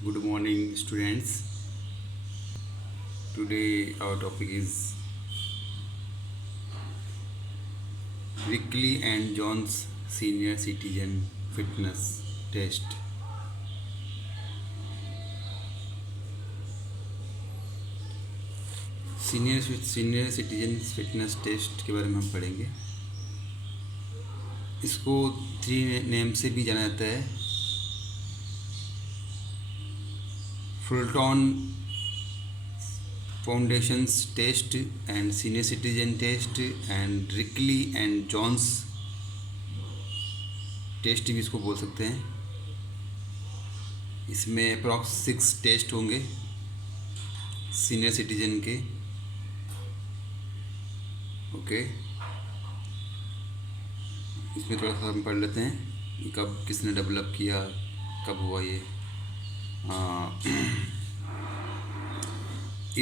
Good morning, students. Today, our topic is Rickley and John's Senior Citizen Fitness Test. Senior citizen fitness test के बारे में हम पढ़ेंगे। इसको थ्री नेम से भी जाना जाता है: Fulton foundations test and senior citizen test and Rikli and Jones test भी इसको बोल सकते हैं। इसमें अप्रॉक्स 6 टेस्ट होंगे सीनियर सिटीजन के। ओके, इसमें थोड़ा सा हम पढ़ लेते हैं कि कब किसने डेवलप किया, कब हुआ ये।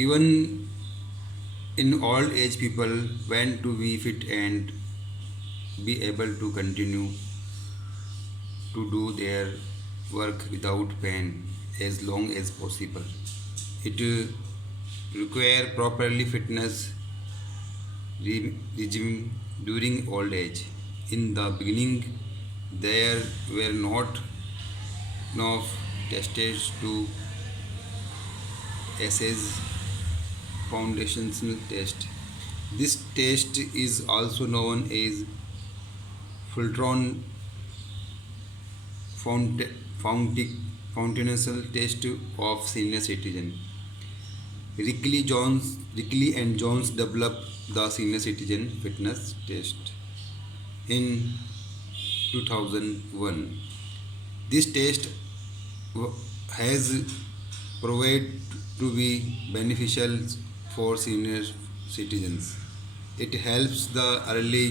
Even in old age people want to be fit and be able to continue to do their work without pain as long as possible. It require properly fitness regime during old age. In the beginning, there were not enough tests to assess foundational test. This test is also known as Fulton Foundational Test of Senior Citizen. Rickley and Jones developed the Senior Citizen Fitness Test in 2001. This test has proved to be beneficial for senior citizens. It helps the early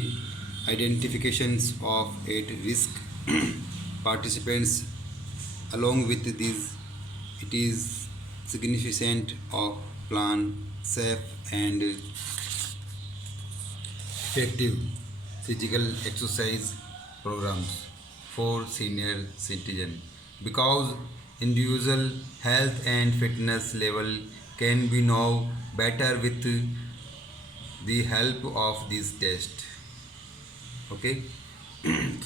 identifications of at-risk participants. Along with this, it is significant of plan safe and effective physical exercise programs for senior citizens because individual health and fitness level can be known better with the help of this test. Okay.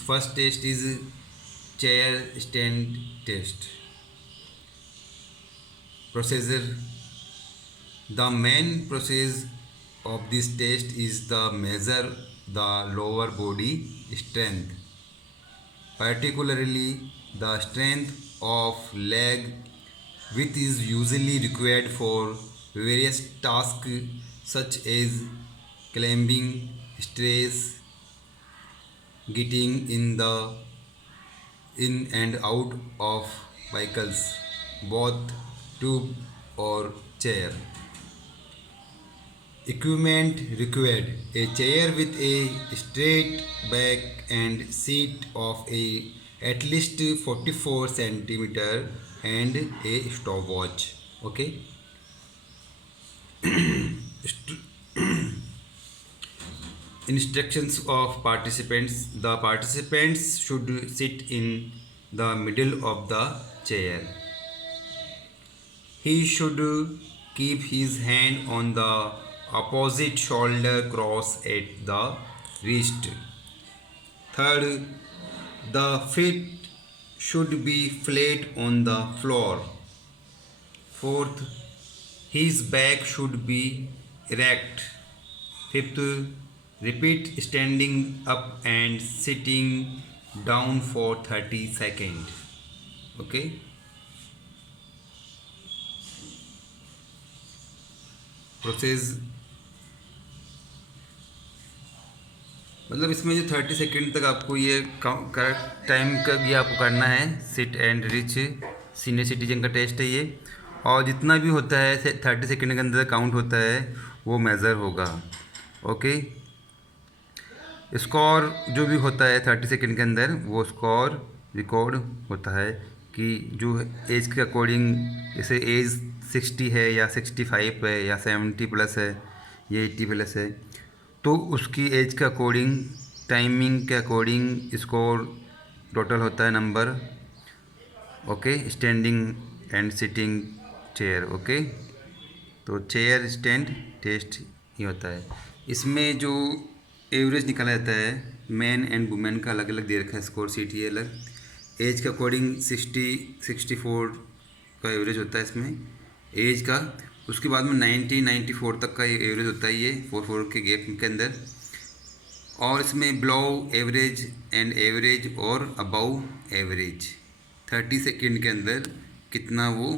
First test is chair stand test. Procedure: the main process of this test is the measure the lower body strength, particularly the strength of leg, which is usually required for various tasks such as climbing stairs, getting in and out of vehicles, both tube or chair. Equipment required: a chair with a straight back and seat of at least 44 centimeter and a stopwatch. Okay. Instructions of participants: the participants should sit in the middle of the chair. He should keep his hand on the opposite shoulder cross at the wrist. Third, the feet should be flat on the floor. Fourth, his back should be erect. Fifth, repeat standing up and sitting down for 30 seconds. Okay. Process मतलब इसमें जो 30 सेकेंड तक आपको ये correct time का ये आपको करना है। Sit and rich senior citizen का टेस्ट है ये, और जितना भी होता है 30 सेकेंड के अंदर काउंट होता है वो मेज़र होगा। ओके। स्कोर जो भी होता है 30 सेकेंड के अंदर वो स्कोर रिकॉर्ड होता है कि जो एज के अकॉर्डिंग, जैसे एज 60 है या 65 है या 70 प्लस है या 80 प्लस है, तो उसकी एज के अकॉर्डिंग, टाइमिंग के अकॉर्डिंग स्कोर टोटल होता है number. Okay. Standing and sitting chair. Okay, तो चेयर स्टैंड टेस्ट ये होता है। इसमें जो एवरेज निकाला जाता है मैन एंड वुमेन का अलग अलग दे रखा है, स्कोर शीट ये अलग। एज के अकॉर्डिंग 64 का एवरेज होता है इसमें एज का। उसके बाद में 94 तक का ये एवरेज होता है, ये 4 के गैप के अंदर। और इसमें बिलो एवरेज एंड एवरेज और अबव एवरेज 30 सेकेंड के अंदर कितना वो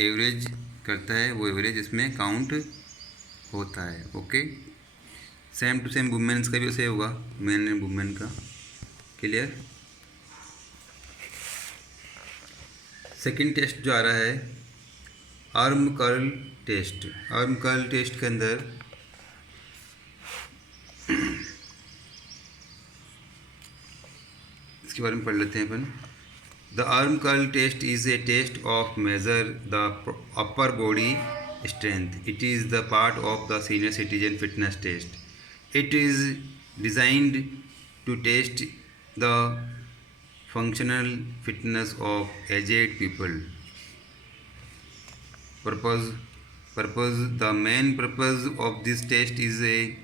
एवरेज करता है, वो एवरेज इसमें काउंट होता है। Okay, same to same women's का भी ऐसे होगा, मैन एंड वुमेन का। क्लियर। सेकंड टेस्ट जो आ रहा है arm curl test. Arm curl test के अंदर इसके बारे में पढ़ लेते हैं अपन। The arm curl test is a test of measure the upper body strength. It is the part of the senior citizen fitness test. It is designed to test the functional fitness of aged people. Purpose The main purpose of this test is a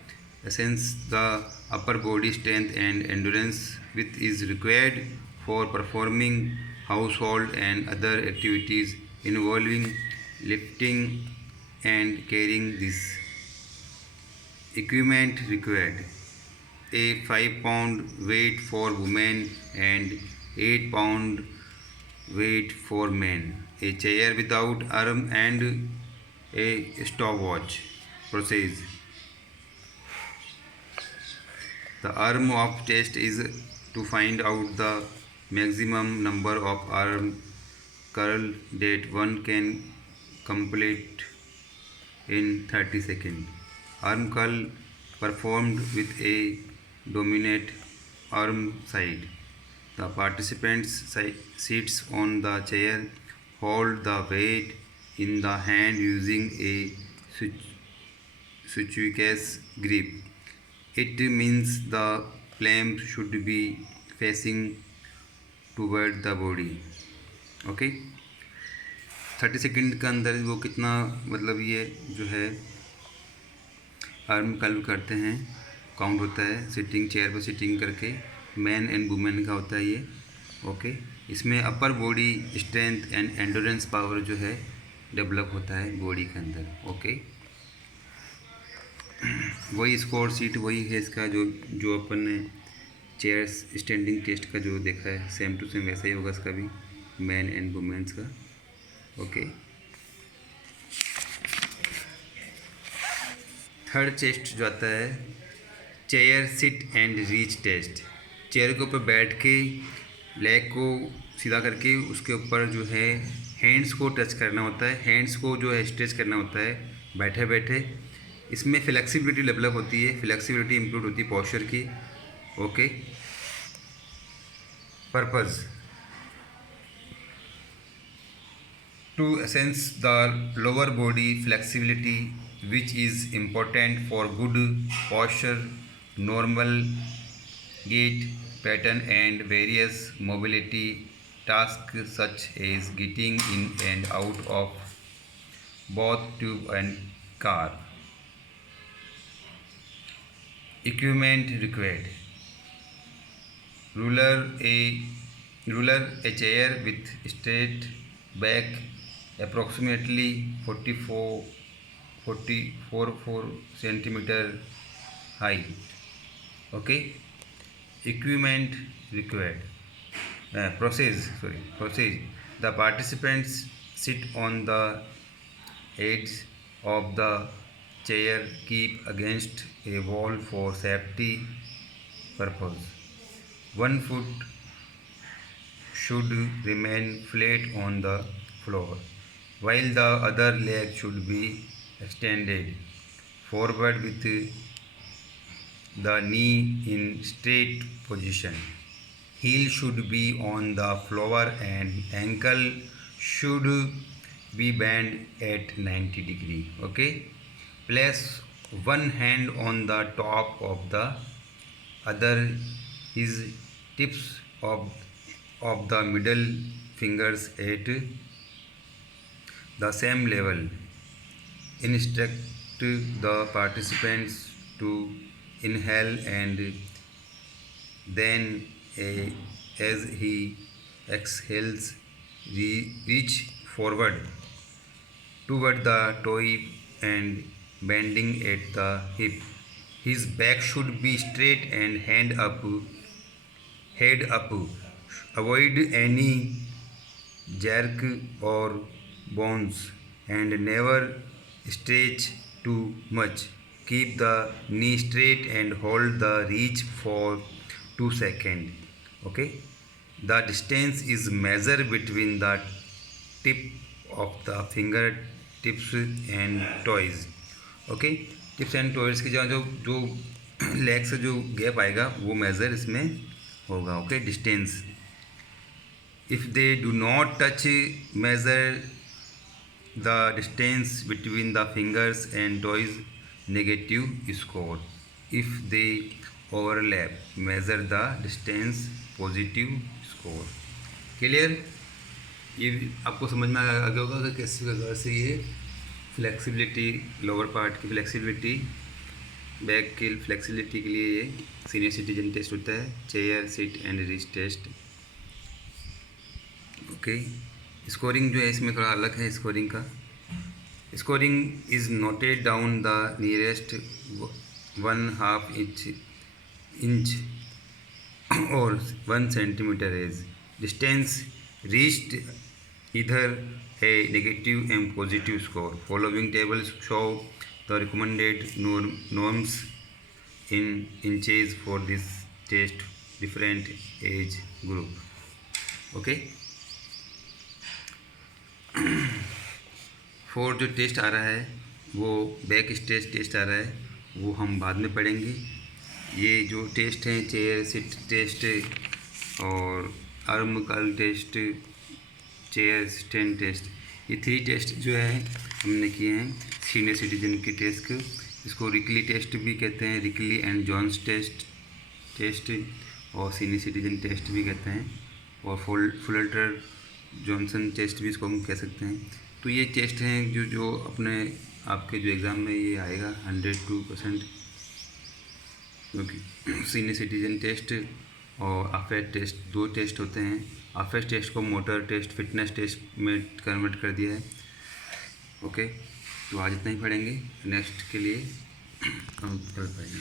assess the upper body strength and endurance which is required for performing household and other activities involving lifting and carrying. This equipment required a 5-pound weight for women and 8-pound weight for men, a chair without arm and a stopwatch. Process. The arm of test is to find out the maximum number of arm curl that one can complete in 30 seconds. Arm curl performed with a dominant arm side. The participants sits on the chair, hold the weight in the hand using a sutuous grip. It means the palm should be facing toward the body. Okay. 30 सेकेंड के अंदर वो कितना, मतलब ये जो है arm curl करते हैं, काउंट होता है सिटिंग चेयर पर सिटिंग करके। मैन एंड वुमेन का होता है ये। ओके, इसमें upper body strength and endurance power जो है डेवलप होता है बॉडी के अंदर। ओके, वही स्कोर शीट वही है इसका, जो अपन ने चेयर स्टैंडिंग टेस्ट का जो देखा है, सेम टू सेम वैसा ही होगा इसका भी, मैन एंड वुमेन्स का। ओके, थर्ड टेस्ट जो आता है chair sit and reach test. Chair के ऊपर बैठ के लेग को सीधा करके उसके ऊपर जो है हैंड्स को टच करना होता है, हैंड्स को जो है स्ट्रेच करना होता है बैठे बैठे। इसमें फ्लेक्सिबिलिटी डेवलप होती है, फ्लेक्सिबिलिटी इंप्रूव होती है पोस्चर की। Okay, purpose to assess the lower body flexibility, which is important for good posture, normal gait pattern and various mobility tasks such as getting in and out of both tube and car. Equipment required: ruler, a chair with straight back approximately 44 centimeter high. Okay, equipment required. Process. The participants sit on the edge of the chair, keep against a wall for safety purpose. One foot should remain flat on the floor, while the other leg should be extended forward with the knee in straight position. Heel should be on the floor and ankle should be bent at 90 degree. Okay, place one hand on the top of the other, his tips of the middle fingers at the same level. Instruct the participants to inhale and then as he exhales reach forward toward the toy and bending at the hip. His back should be straight and head up. Avoid any jerk or bounce and never stretch too much. Keep the knee straight and hold the reach for 2 seconds. Okay. The distance is measured between the tip of the fingertips and toes. Okay, tips and toys की जहाँ जो जो लेग से जो गैप आएगा वो मेज़र इसमें होगा. Okay, distance. If they do not touch, measure the distance between the fingers and toys, negative score. If they overlap, measure the distance, positive score. Clear? ये आपको समझ में आ गया होगा कि किस प्रकार से ये फ्लेक्सिबिलिटी, लोअर पार्ट की फ्लेक्सिबिलिटी, बैक की फ्लेक्सिबिलिटी के लिए ये सीनियर सिटीजन टेस्ट होता है. Chair, sit and reach test. Okay, scoring जो है इसमें थोड़ा अलग है. स्कोरिंग का scoring is noted down the nearest 1/2 inch और 1 centimetre as distance reached, either a negative and positive score. Following tables show the recommended norms in inches for this test, different age group. Okay. Four जो टेस्ट आ रहा है वो back stage test आ रहा है, वो हम बाद में पढ़ेंगे. ये जो टेस्ट हैं, चेयर सिट टेस्ट और arm curl test, chair stand test, ये 3 टेस्ट जो है हमने किए हैं सीनियर सिटीजन के टेस्ट को. इसको रिकली टेस्ट भी कहते हैं, रिकली एंड जॉन्स टेस्ट और सीनियर सिटीजन टेस्ट भी कहते हैं, और फुलटर जॉनसन टेस्ट भी इसको हम कह सकते हैं. तो ये टेस्ट हैं जो अपने आपके जो एग्ज़ाम में ये आएगा 102%, क्योंकि सीनियर सिटीजन टेस्ट और अफेयर टेस्ट 2 टेस्ट होते हैं. अफेयर टेस्ट को मोटर टेस्ट, फिटनेस टेस्ट में कन्वर्ट कर दिया है. ओके, तो आज इतना ही पढ़ेंगे. नेक्स्ट के लिए हम पढ़ पाएंगे.